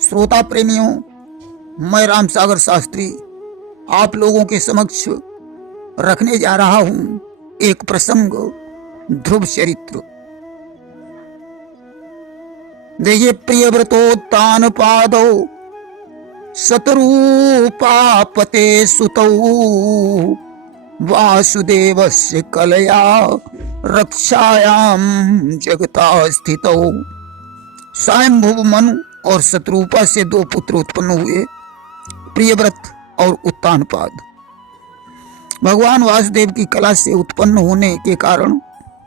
श्रोता प्रेमियों, मैं राम सागर शास्त्री आप लोगों के समक्ष रखने जा रहा हूं एक प्रसंग, ध्रुव चरित्र। देखिए, प्रियव्रतोत्तान पादौ शतरूपापते सुतौ वासुदेवस्य कलया रक्षायाम जगता स्थितौ। स्वयंभुव मनु और शतरूपा से दो पुत्र उत्पन्न हुए, प्रियव्रत और उत्तानपाद। भगवान वासुदेव की कला से उत्पन्न होने के कारण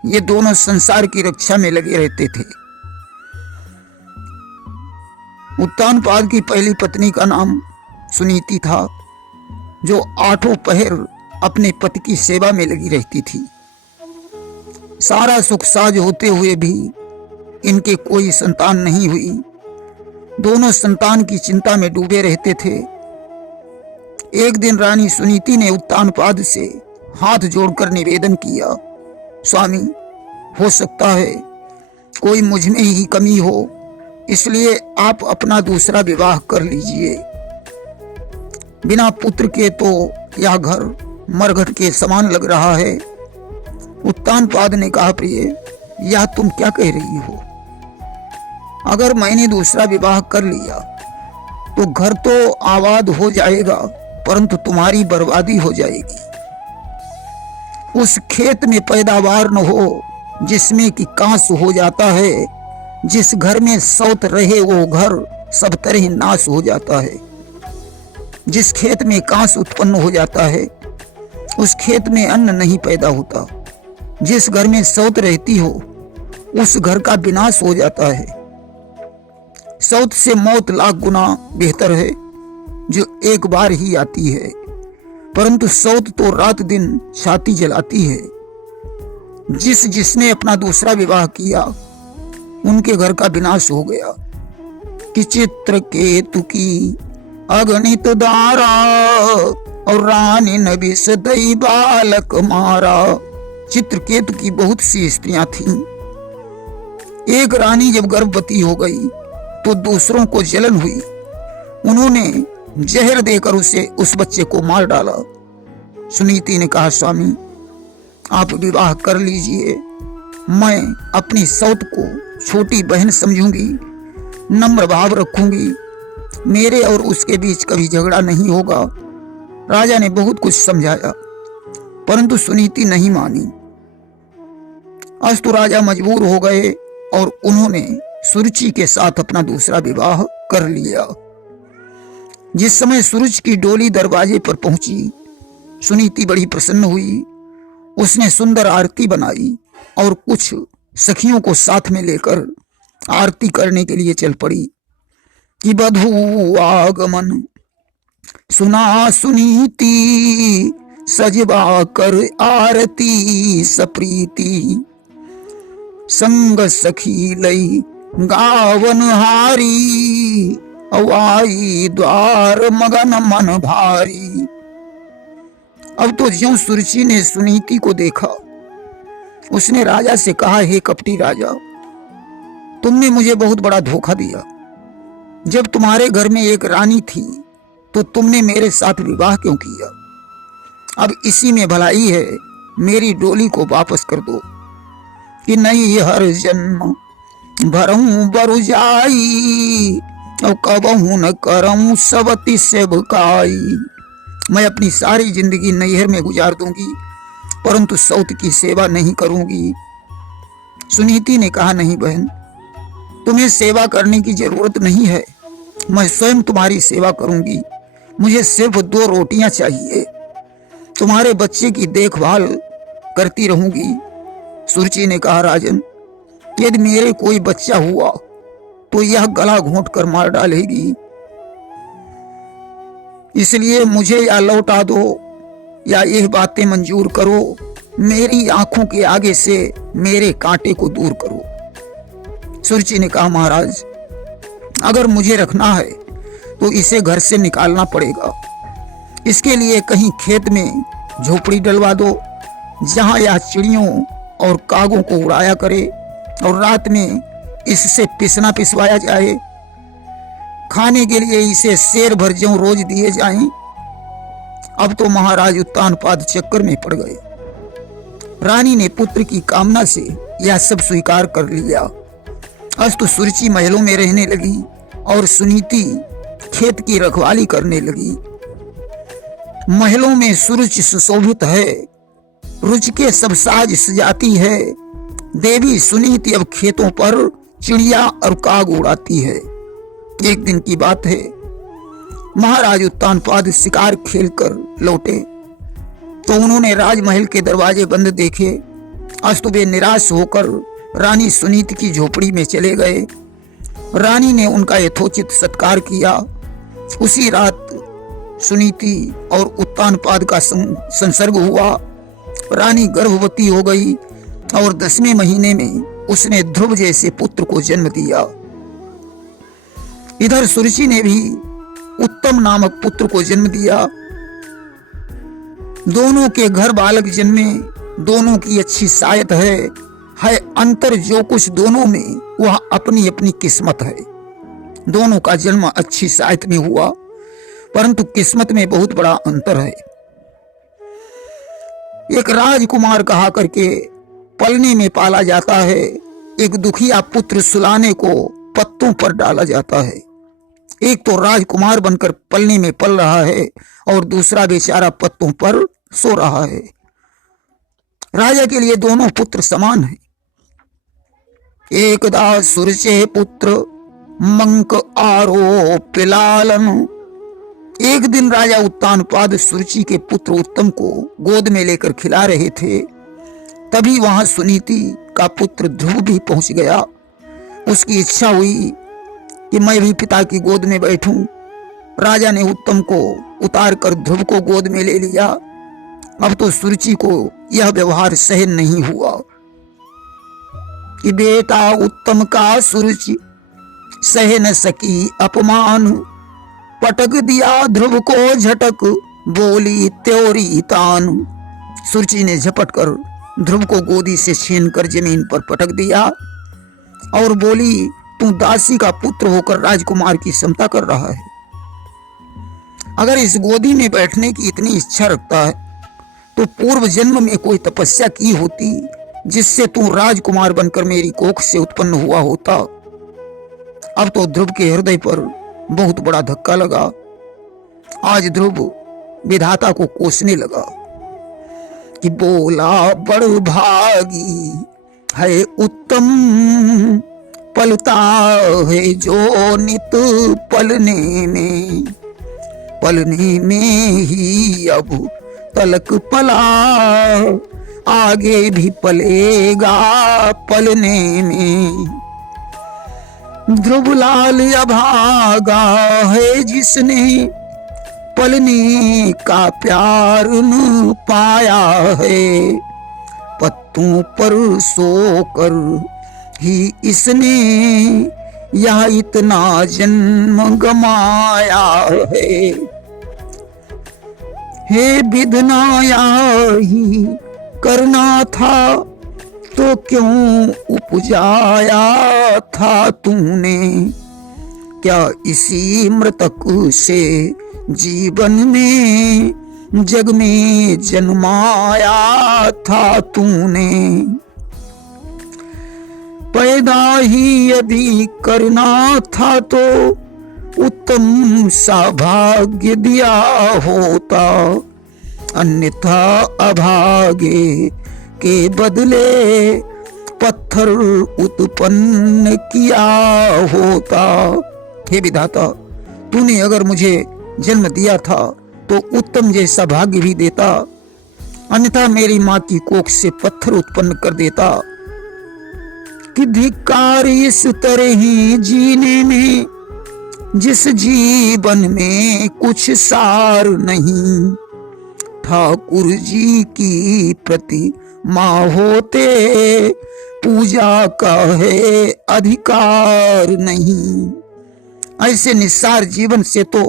ये दोनों संसार की रक्षा में लगे रहते थे। उत्तानपाद की पहली पत्नी का नाम सुनीति था, जो आठों पहर अपने पति की सेवा में लगी रहती थी। सारा सुख साज होते हुए भी इनके कोई संतान नहीं हुई। दोनों संतान की चिंता में डूबे रहते थे। एक दिन रानी सुनीति ने उत्तानपाद से हाथ जोड़कर निवेदन किया, स्वामी, हो सकता है कोई मुझ में ही कमी हो, इसलिए आप अपना दूसरा विवाह कर लीजिए। बिना पुत्र के तो यह घर मरघट के समान लग रहा है। उत्तानपाद ने कहा, प्रिय, यह तुम क्या कह रही हो? अगर मैंने दूसरा विवाह कर लिया तो घर तो आबाद हो जाएगा, परंतु तुम्हारी बर्बादी हो जाएगी। उस खेत में पैदावार न हो जिसमें कि कांस हो जाता है। जिस घर में सौत रहे वो घर सब तरह नाश हो जाता है। जिस खेत में कांस उत्पन्न हो जाता है उस खेत में अन्न नहीं पैदा होता। जिस घर में सौत रहती हो उस घर का विनाश हो जाता है। सौत से मौत लाख गुना बेहतर है, जो एक बार ही आती है, परंतु सौत तो रात दिन छाती जलाती है। जिसने अपना दूसरा विवाह किया उनके घर का विनाश हो गया। कि चित्रकेतु की अगणित दारा और रानी ने विष दई बालक मारा। चित्रकेतु की बहुत सी स्त्रियां थीं। एक रानी जब गर्भवती हो गई तो दूसरों को जलन हुई। उन्होंने जहर देकर उस बच्चे को मार डाला। सुनीति ने कहा, स्वामी, आप विवाह कर लीजिए। मैं अपनी सौत को छोटी बहन समझूंगी, नम्र भाव रखूंगी। मेरे और उसके बीच कभी झगड़ा नहीं होगा। राजा ने बहुत कुछ समझाया, परंतु सुनीति नहीं मानी। अस्तु राजा मजबूर हो गए और उन्होंने सुरुचि के साथ अपना दूसरा विवाह कर लिया। जिस समय सूरज की डोली दरवाजे पर पहुंची, सुनीति बड़ी प्रसन्न हुई। उसने सुंदर आरती बनाई और कुछ सखियों को साथ में लेकर आरती करने के लिए चल पड़ी। कि बधू आगमन सुना सुनीति, सजवा कर आरती सप्रीति। संग सखी लई गावन हारी, अवाई द्वार मगन मन भारी। अब तो ज्यों सुरुचि ने सुनीति को देखा, उसने राजा से कहा, हे कपटी राजा, तुमने मुझे बहुत बड़ा धोखा दिया। जब तुम्हारे घर में एक रानी थी तो तुमने मेरे साथ विवाह क्यों किया? अब इसी में भलाई है, मेरी डोली को वापस कर दो। कि नहीं हर जन्म भरऊं बरु जाई, और कबहू न करऊं सवती से बुकाई। मैं अपनी सारी जिंदगी नैहर में गुजार दूंगी, परंतु सौत की सेवा नहीं करूंगी। सुनीति ने कहा, नहीं बहन, तुम्हें सेवा करने की जरूरत नहीं है। मैं स्वयं तुम्हारी सेवा करूंगी। मुझे सिर्फ 2 रोटियां चाहिए। तुम्हारे बच्चे की देखभाल करती रहूंगी। सुरुचि ने कहा, राजन, यदि मेरे कोई बच्चा हुआ तो यह गला घोंट कर मार डालेगी। इसलिए मुझे या लौटा दो या यह बातें मंजूर करो। मेरी आंखों के आगे से मेरे कांटे को दूर करो। सुरुचि ने कहा, महाराज, अगर मुझे रखना है तो इसे घर से निकालना पड़ेगा। इसके लिए कहीं खेत में झोपड़ी डलवा दो, जहां यह चिड़ियों और कागों को उड़ाया करे, और रात में इससे पिसना पिसवाया जाए खाने के लिए इसे शेर भर ज्यों रोज दिए जाएं। अब तो महाराज उत्तानपाद चक्कर में पड़ गए। रानी ने पुत्र की कामना से यह सब स्वीकार कर लिया। अस्तु सुरुचि महलों में रहने लगी और सुनीति खेत की रखवाली करने लगी। महलों में सुरुचि सुशोभित है, रुचि के सब साज सजाती है। देवी सुनीति अब खेतों पर चिड़िया और काग उड़ाती है। एक दिन की बात है, महाराज उत्तानपाद शिकार खेलकर लौटे तो उन्होंने राजमहल के दरवाजे बंद देखे। अस्तु वे निराश होकर रानी सुनीति की झोपड़ी में चले गए। रानी ने उनका यथोचित सत्कार किया। उसी रात सुनीति और उत्तानपाद का संसर्ग हुआ। रानी गर्भवती हो गई और 10वें महीने में उसने ध्रुव जैसे पुत्र को जन्म दिया। इधर सुरुचि ने भी उत्तम नामक पुत्र को जन्म दिया। दोनों के घर बालक जन्मे। दोनों की अच्छी सायत है अंतर जो कुछ दोनों में वह अपनी अपनी किस्मत है। दोनों का जन्म अच्छी सायत में हुआ, परंतु किस्मत में बहुत बड़ा अंतर है। एक राजकुमार कहा करके पलने में पाला जाता है, एक दुखिया पुत्र सुलाने को पत्तों पर डाला जाता है। एक तो राजकुमार बनकर पलने में पल रहा है और दूसरा बेचारा पत्तों पर सो रहा है। राजा के लिए दोनों पुत्र समान हैं। एकदा सुरचे पुत्र मंक आरोप्य लालन। एक दिन राजा उत्तानपाद सुरुचि के पुत्र उत्तम को गोद में लेकर खिला रहे थे। तभी वहां सुनीति का पुत्र ध्रुव भी पहुंच गया। उसकी इच्छा हुई कि मैं भी पिता की गोद में बैठूं। राजा ने उत्तम को उतार कर ध्रुव को गोद में ले लिया। अब तो सुरुचि को यह व्यवहार सहन नहीं हुआ कि बेटा उत्तम का सुरुचि सह न सकी अपमान। पटक दिया ध्रुव को झटक, बोली त्योरी तान। सुरुचि ने झपट कर ध्रुव को गोदी से छीन कर जमीन पर पटक दिया और बोली, तू दासी का पुत्र होकर राजकुमार की समता कर रहा है। अगर इस गोदी में बैठने की इतनी इच्छा रखता है तो पूर्व जन्म में कोई तपस्या की होती जिससे तू राजकुमार बनकर मेरी कोख से उत्पन्न हुआ होता। अब तो ध्रुव के हृदय पर बहुत बड़ा धक्का लगा। आज ध्रुव विधाता को कोसने लगा कि बोला बड़ भागी है उत्तम, पलता है जो नित पलने में ही अब तलक पला, आगे भी पलेगा पलने में। ध्रुवलाल अभागा है जिसने पलने का प्यार न पाया है। पत्तों पर सोकर ही इसने यह इतना जन्म गमाया है। हे विधनाया ही करना था तो क्यों उपजाया था तूने। क्या इसी मृतक से जीवन में जग में जन्माया था तूने। पैदा ही यदि करना था तो उत्तम सा भाग्य दिया होता, अन्यथा अभागे के बदले पत्थर उत्पन्न किया होता। हे विधाता, तूने अगर मुझे जन्म दिया था तो उत्तम जैसा भाग्य भी देता, अन्यथा मेरी माँ की कोख से पत्थर उत्पन्न कर देता। कि धिक्कार इस तरह ही जीने में जिस जीवन में कुछ सार नहीं। ठाकुर जी की प्रतिमा होते पूजा का है अधिकार नहीं। ऐसे निस्सार जीवन से तो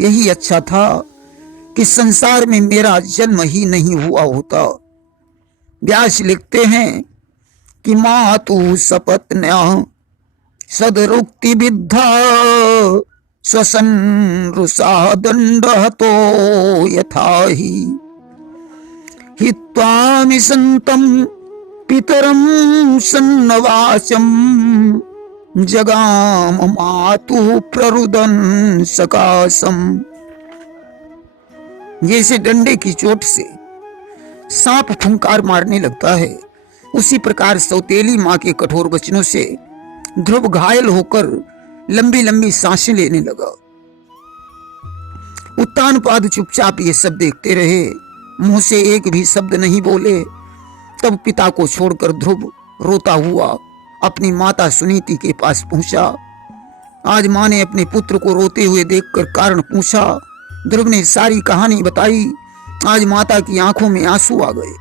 यही अच्छा था कि संसार में मेरा जन्म ही नहीं हुआ होता। व्यास लिखते हैं कि मातु सपत्न्या सदरुक्ति विद्धा स्वसन रुषा दंडहतो यथा हि त्वामि संतं पितरं सन्नवाचम् जगाम मातु प्ररुदन सकासम। जैसे डंडे की चोट से सांप फुंकार मारने लगता है, उसी प्रकार सौतेली मां के कठोर वचनों से ध्रुव घायल होकर लंबी लंबी सांसें लेने लगा। उत्तानपाद चुपचाप ये सब देखते रहे, मुंह से एक भी शब्द नहीं बोले। तब पिता को छोड़कर ध्रुव रोता हुआ अपनी माता सुनीति के पास पहुंचा। आज मां ने अपने पुत्र को रोते हुए देखकर कारण पूछा। ध्रुव ने सारी कहानी बताई। आज माता की आंखों में आंसू आ गए।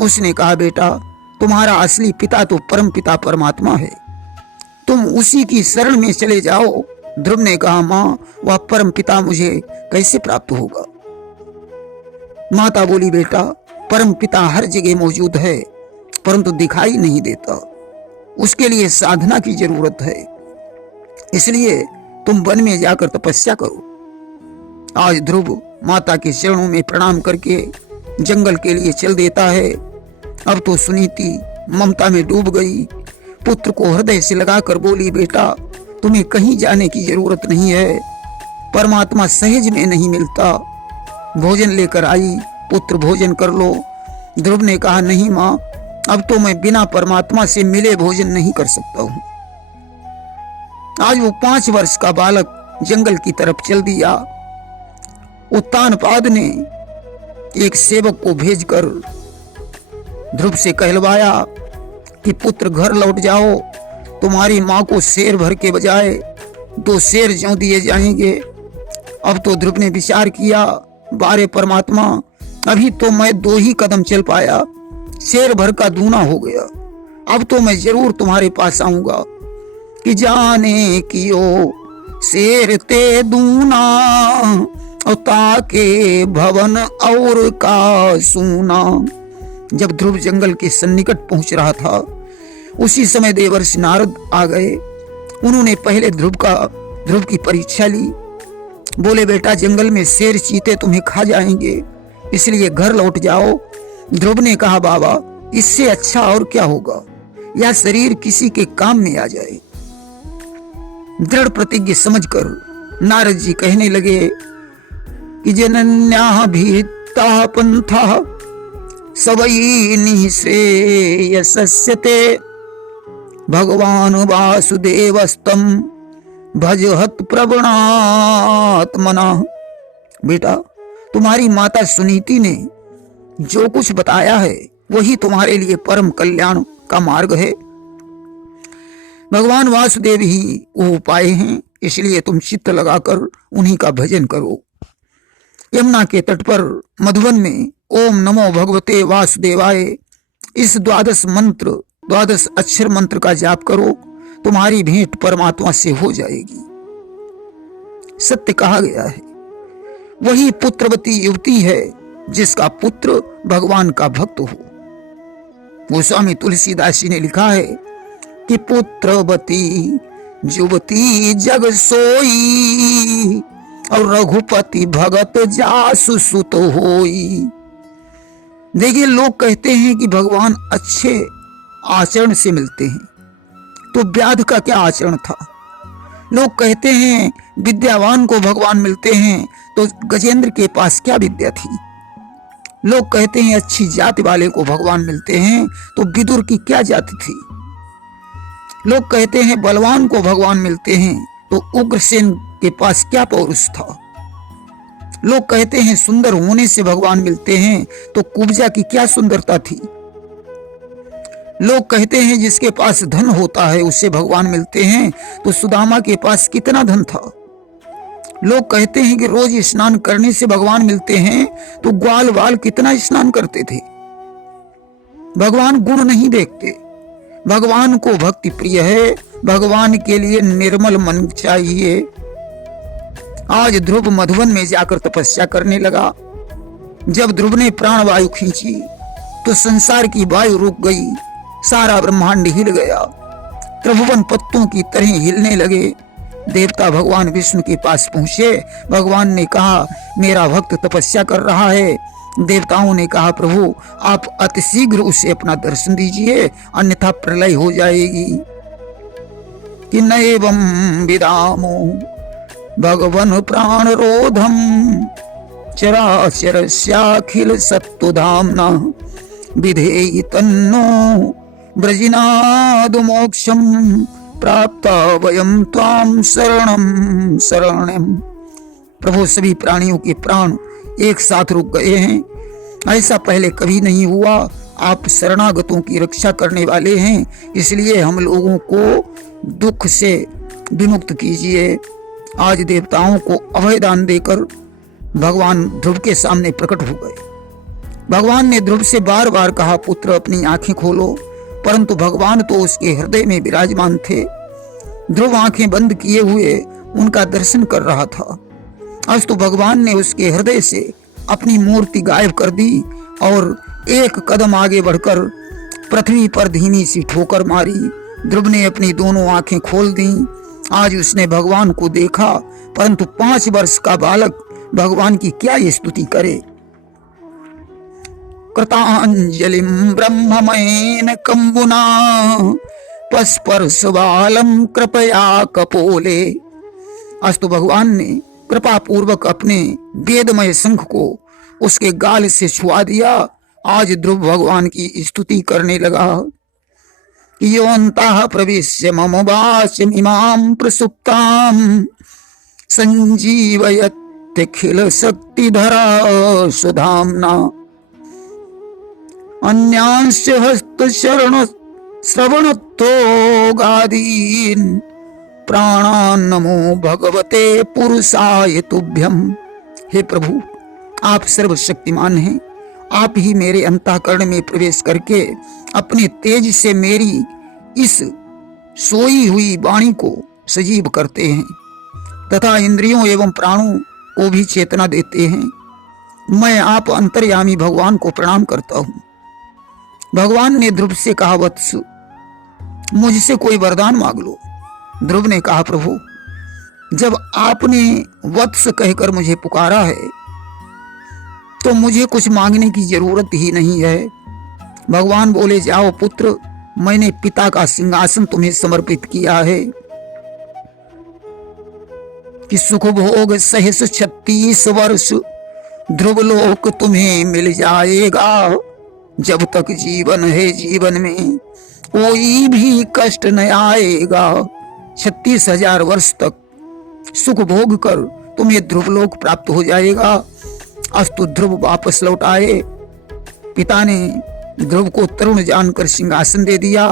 उसने कहा, बेटा, तुम्हारा असली पिता तो परम पिता परमात्मा है, तुम उसी की शरण में चले जाओ। ध्रुव ने कहा, मां, वह परम पिता मुझे कैसे प्राप्त होगा? माता बोली, बेटा, परम पिता हर जगह मौजूद है, परंतु दिखाई नहीं देता। उसके लिए साधना की जरूरत है, इसलिए तुम वन में जाकर तपस्या करो। आज ध्रुव माता के चरणों में प्रणाम करके जंगल के लिए चल देता है। अब तो सुनीति ममता में डूब गई, पुत्र को हृदय से लगाकर बोली, बेटा, तुम्हें कहीं जाने की जरूरत नहीं है, परमात्मा सहज में नहीं मिलता। भोजन लेकर आई, पुत्र भोजन कर लो। ध्रुव ने कहा, नहीं मां, अब तो मैं बिना परमात्मा से मिले भोजन नहीं कर सकता हूं। आज वो 5 वर्ष का बालक जंगल की तरफ चल दिया। उत्तानपाद ने एक सेवक को भेजकर ध्रुव से कहलवाया कि पुत्र घर लौट जाओ, तुम्हारी मां को शेर भर के बजाय 2 शेर ज्यों दिए जाएंगे। अब तो ध्रुव ने विचार किया, बारे परमात्मा, अभी तो मैं 2 ही कदम चल पाया, शेर भर का दूना हो गया। अब तो मैं जरूर तुम्हारे पास आऊंगा कि जाने कियो शेर ते दूना और ताके भवन और का सूना। जब ध्रुव जंगल के सन्निकट पहुंच रहा था, उसी समय देवर्षि नारद आ गए। उन्होंने पहले ध्रुव की परीक्षा ली। बोले, बेटा, जंगल में शेर चीते तुम्हें खा जाएंगे, इसलिए घर लौट जाओ। ध्रुव ने कहा, बाबा, इससे अच्छा और क्या होगा, यह शरीर किसी के काम में आ जाए। दृढ़ प्रतिज्ञ समझकर नारद जी कहने लगे कि जनन्या भीता पंथा सबई निःश्रेयसस्यते भगवान वासुदेवस्तम भजहत प्रवणात्मना। बेटा, तुम्हारी माता सुनीति ने जो कुछ बताया है वही तुम्हारे लिए परम कल्याण का मार्ग है। भगवान वासुदेव ही वो उपाय हैं, इसलिए तुम चित्त लगाकर उन्हीं का भजन करो। यमुना के तट पर मधुवन में ओम नमो भगवते वासुदेवाय इस 12 अक्षर मंत्र का जाप करो, तुम्हारी भेंट परमात्मा से हो जाएगी। सत्य कहा गया है, वही पुत्रवती युवती है जिसका पुत्र भगवान का भक्त हो। गोस्वामी तुलसीदास जी ने लिखा है कि पुत्रवती युवती जग सोई और रघुपति भगत जासु सुत होई। देखिए, लोग कहते हैं कि भगवान अच्छे आचरण से मिलते हैं, तो व्याध का क्या आचरण था? लोग कहते हैं विद्यावान को भगवान मिलते हैं, तो गजेंद्र के पास क्या विद्या थी? लोग कहते हैं अच्छी जाति वाले को भगवान मिलते हैं, तो विदुर की क्या जाति थी? लोग कहते हैं बलवान को भगवान मिलते हैं, तो उग्रसेन के पास क्या पौरुष था? लोग कहते हैं सुंदर होने से भगवान मिलते हैं, तो कुब्जा की क्या सुंदरता थी? लोग कहते हैं जिसके पास धन होता है उससे भगवान मिलते हैं, तो सुदामा के पास कितना धन था? लोग कहते हैं कि रोज स्नान करने से भगवान मिलते हैं, तो ग्वाल वाल कितना स्नान करते थे? भगवान गुण नहीं देखते, भगवान को भक्ति प्रिय है, भगवान के लिए निर्मल मन चाहिए। आज ध्रुव मधुवन में जाकर तपस्या करने लगा। जब ध्रुव ने प्राण वायु खींची तो संसार की वायु रुक गई, सारा ब्रह्मांड हिल गया, त्रिभुवन पत्तों की तरह हिलने लगे। देवता भगवान विष्णु के पास पहुंचे। भगवान ने कहा, मेरा भक्त तपस्या कर रहा है। देवताओं ने कहा, प्रभु आप अतिशीघ्र उसे अपना दर्शन दीजिए, अन्यथा प्रलय हो जाएगी। कि नैवं विदामो भगवन प्राण रोधम चराचरस्याखिल सत्वधाम्ना विधेयि तन्नो ब्रजिनाद मोक्षम प्राप्ता वयम त्वाम शरणम शरणम। प्रभु सभी प्राणियों के प्राण एक साथ रुक गए हैं, ऐसा पहले कभी नहीं हुआ। आप शरणागतों की रक्षा करने वाले हैं, इसलिए हम लोगों को दुख से विमुक्त कीजिए। आज देवताओं को अभयदान देकर भगवान ध्रुव के सामने प्रकट हो गए। भगवान ने ध्रुव से बार बार कहा, पुत्र अपनी आंखें खोलो, परंतु भगवान तो उसके हृदय में विराजमान थे। ध्रुव आंखें बंद किए हुए उनका दर्शन कर रहा था। आज तो भगवान ने उसके हृदय से अपनी मूर्ति गायब कर दी और एक कदम आगे बढ़कर पृथ्वी पर धीमी सी ठोकर मारी। ध्रुव ने अपनी दोनों आंखें खोल दी। आज उसने भगवान को देखा, परंतु 5 वर्ष का बालक भगवान की क्या ये स्तुति करे। कृतांजलिं ब्रह्ममयेन कंबुना पस्पर्श बालम कृपया कपोले। आज तो भगवान ने कृपा पूर्वक अपने वेदमय शंख को उसके गाल से छुआ दिया। आज ध्रुव भगवान की स्तुति करने लगा। योऽन्तः प्रविश्य मम वाचमिमां प्रसुप्तां संजीवयत्यखिल शक्तिधरा सुधाम्ना अन्यांश हस्तचरण श्रवणत्तो गादीन् प्राणान् नमो भगवते पुरुषाय तुभ्यम। हे प्रभु, आप सर्वशक्तिमान हैं। आप ही मेरे अंतःकरण में प्रवेश करके अपने तेज से मेरी इस सोई हुई वाणी को सजीव करते हैं तथा इंद्रियों एवं प्राणों को भी चेतना देते हैं। मैं आप अंतर्यामी भगवान को प्रणाम करता हूँ। भगवान ने ध्रुव से कहा, वत्स मुझसे कोई वरदान मांग लो। ध्रुव ने कहा, प्रभु जब आपने वत्स कहकर मुझे पुकारा है तो मुझे कुछ मांगने की जरूरत ही नहीं है। भगवान बोले, जाओ पुत्र, मैंने पिता का सिंहासन तुम्हें समर्पित किया है कि सुख भोग सहित 36 वर्ष ध्रुवलोक तुम्हें मिल जाएगा। जब तक जीवन है जीवन में कोई भी कष्ट न आएगा। 36,000 वर्ष तक सुख भोग कर तुम्हें ध्रुवलोक प्राप्त हो जाएगा। अस्तु ध्रुव वापस लौट आए। पिता ने ध्रुव को तरुण जानकर सिंहासन दे दिया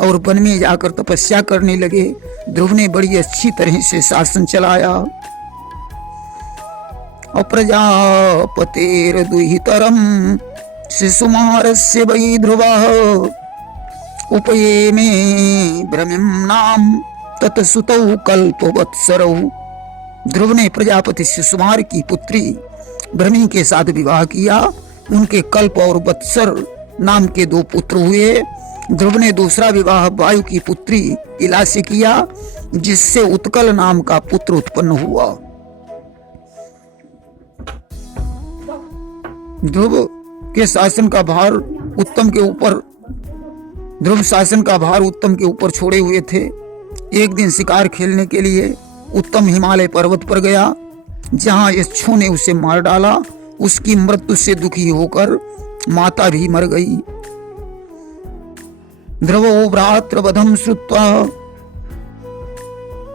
और वन में जाकर तपस्या करने लगे। ध्रुव ने बड़ी अच्छी तरह से शासन चलाया। अप्रजापतेर दुहितरम शिशुमारस्य वै ध्रुवः उपये में भ्रमिं नाम तत्सुतौ कल्पवत्सरौ। ध्रुव ने प्रजापति शिशुमार की पुत्री भ्रमी के साथ विवाह किया। उनके कल्प और वत्सर नाम के 2 पुत्र हुए। ध्रुव ने दूसरा विवाह वायु की पुत्री इला से किया, जिससे उत्कल नाम का पुत्र उत्पन्न हुआ। ध्रुव के शासन का भार उत्तम के ऊपर ध्रुव शासन का भार उत्तम के ऊपर छोड़े हुए थे। एक दिन शिकार खेलने के लिए उत्तम हिमालय पर्वत पर गया, जहां यक्षों ने उसे मार डाला। उसकी मृत्यु से दुखी होकर माता भी मर गई। ध्रुवो भ्रातृवधं श्रुत्वा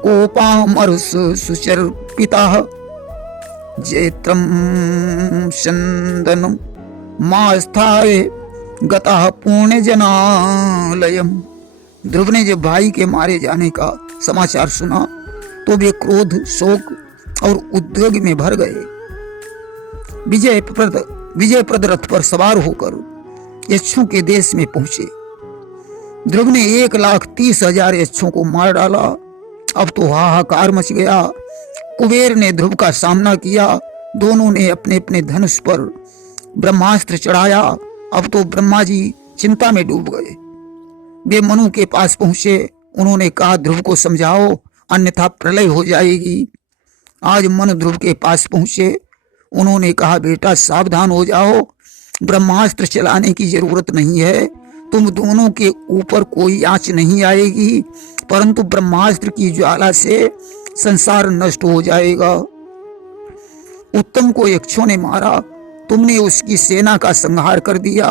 कोपामर्ष सुचर्पितः जैत्रं चन्दनं मास्थाय गतः पुण्यजनालयम्। ध्रुव ने जब भाई के मारे जाने का समाचार सुना तो वे क्रोध, शोक और उद्वेग में भर गए। विजयप्रद रथ पर सवार होकर यक्षों के देश में पहुंचे। ध्रुव ने 1,30,000 यक्षों को मार डाला। अब तो हाहाकार मच गया। कुबेर ने ध्रुव का सामना किया। दोनों ने अपने अपने धनुष पर ब्रह्मास्त्र चढ़ाया। अब तो ब्रह्मा जी चिंता में डूब गए। वे मनु के पास पहुंचे। उन्होंने कहा, ध्रुव को समझाओ, अन्यथा प्रलय हो जाएगी। आज मन ध्रुव के पास पहुंचे। उन्होंने कहा, बेटा सावधान हो जाओ, ब्रह्मास्त्र चलाने की जरूरत नहीं है। तुम दोनों के ऊपर कोई आंच नहीं आएगी, परंतु ब्रह्मास्त्र की ज्वाला से संसार नष्ट हो जाएगा। उत्तम को यक्षों ने मारा, तुमने उसकी सेना का संहार कर दिया।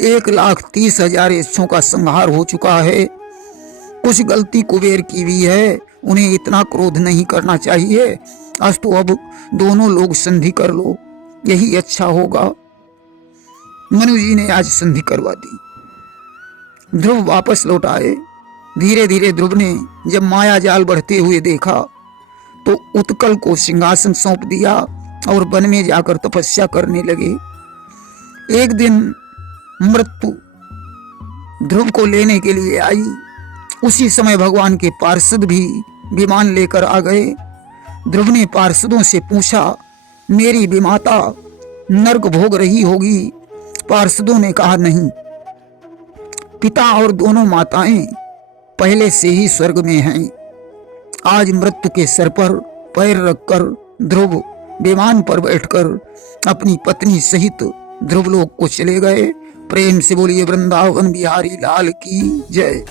1,30,000 यक्षों का संहार हो चुका है। कुछ गलती कुबेर की भी है, उन्हें इतना क्रोध नहीं करना चाहिए। अस्तु अब दोनों लोग संधि कर लो, यही अच्छा होगा। मनु जी ने आज संधि करवा दी। ध्रुव वापस लौट आए। धीरे धीरे ध्रुव ने जब माया जाल बढ़ते हुए देखा तो उत्कल को सिंहासन सौंप दिया और वन में जाकर तपस्या करने लगे। एक दिन मृत्यु ध्रुव को लेने के लिए आई। उसी समय भगवान के पार्षद भी विमान लेकर आ गए। ध्रुव ने पार्षदों से पूछा, मेरी विमाता नरक भोग रही होगी? पार्षदों ने कहा, नहीं, पिता और दोनों माताएं पहले से ही स्वर्ग में हैं। आज मृत्यु के सर पर पैर रखकर ध्रुव विमान पर बैठकर अपनी पत्नी सहित ध्रुवलोक को चले गए। प्रेम से बोलिए वृंदावन बिहारी लाल की जय।